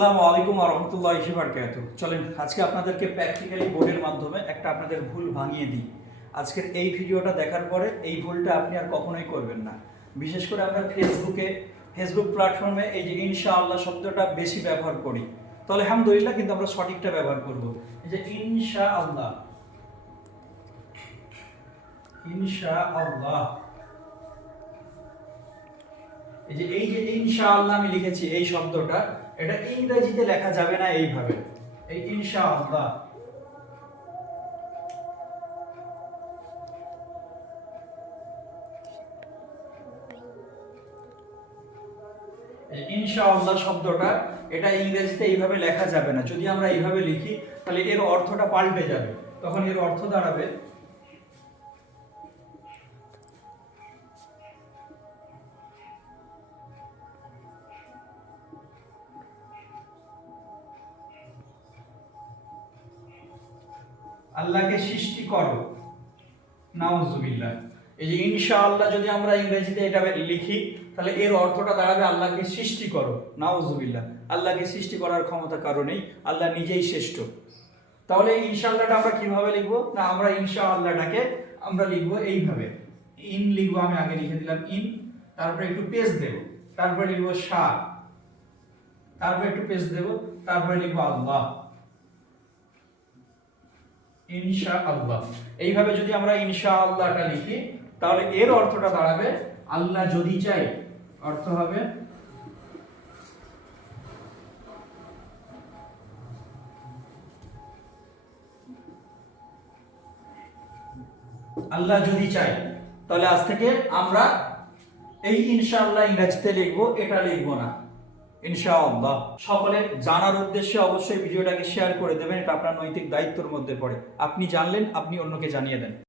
আসসালামু আলাইকুম ওয়া রাহমাতুল্লাহি ওয়া বারাকাতুহু। চলেন আজকে আপনাদেরকে প্র্যাকটিক্যালি বোর্ডের মাধ্যমে একটা আপনাদের ভুল ভাঙিয়ে দিই। আজকের এই ভিডিওটা দেখার পরে এই ভুলটা আপনি আর কখনোই করবেন না। বিশেষ করে আমরা ফেসবুক প্ল্যাটফর্মে এই যে ইনশাআল্লাহ শব্দটা বেশি ব্যবহার করি। তো আলহামদুলিল্লাহ, কিন্তু আমরা সঠিকটা ব্যবহার করব। এই যে ইনশাআল্লাহ, ইনশাআল্লাহ, এই যে ইনশাআল্লাহ আমি লিখেছি এই শব্দটা, এটা ইংরেজিতে লেখা যাবে না এইভাবে। এই ইনশাআল্লাহ, এই ইনশাআল্লাহ শব্দটা এটা ইংরেজিতে এইভাবে লেখা যাবে না। যদি আমরা এইভাবে লিখি তাহলে এর অর্থটা পাল্টে যাবে। তখন এর অর্থ দাঁড়াবে আল্লাহকে সৃষ্টি করো। নাউজুবিল্লাহ। এই যে ইনশাআল্লাহ যদি আমরা ইংরেজিতে এটা লিখি তাহলে এর অর্থটা দাঁড়াবে আল্লাহকে সৃষ্টি করো। নাউজুবিল্লাহ। আল্লাহকে সৃষ্টি করার ক্ষমতা কারো নেই, আল্লাহ নিজেই শ্রেষ্ঠ। তাহলে এই ইনশাআল্লাহটা আমরা কিভাবে লিখব? না, আমরা ইনশাআল্লাহটাকে আমরা লিখব এইভাবে। ইন লিখব, আমি আগে লিখে দিলাম ইন, তারপরে একটু পেজ দেব, তারপরে লিখব শা, তারপরে একটু পেজ দেব, তারপরে লিখব আল্লাহ। ইনশাআল্লাহ। এইভাবে যদি আমরা ইনশাআল্লাহটা লিখি তাহলে এর অর্থটা দাঁড়াবে আল্লাহ যদি চাই। অর্থ হবে আল্লাহ যদি চাই। তাহলে আজ থেকে আমরা এই ইনশাআল্লাহ ইংরেজিতে লিখবো, এটা লিখবো না। ইনশাআল্লাহ। সকলের জানার উদ্দেশ্যে অবশ্যই ভিডিওটাকে শেয়ার করে দেবেন, এটা আপনার নৈতিক দায়িত্বের মধ্যে পড়ে। আপনি জানলেন, আপনি অন্যকে জানিয়ে দেন।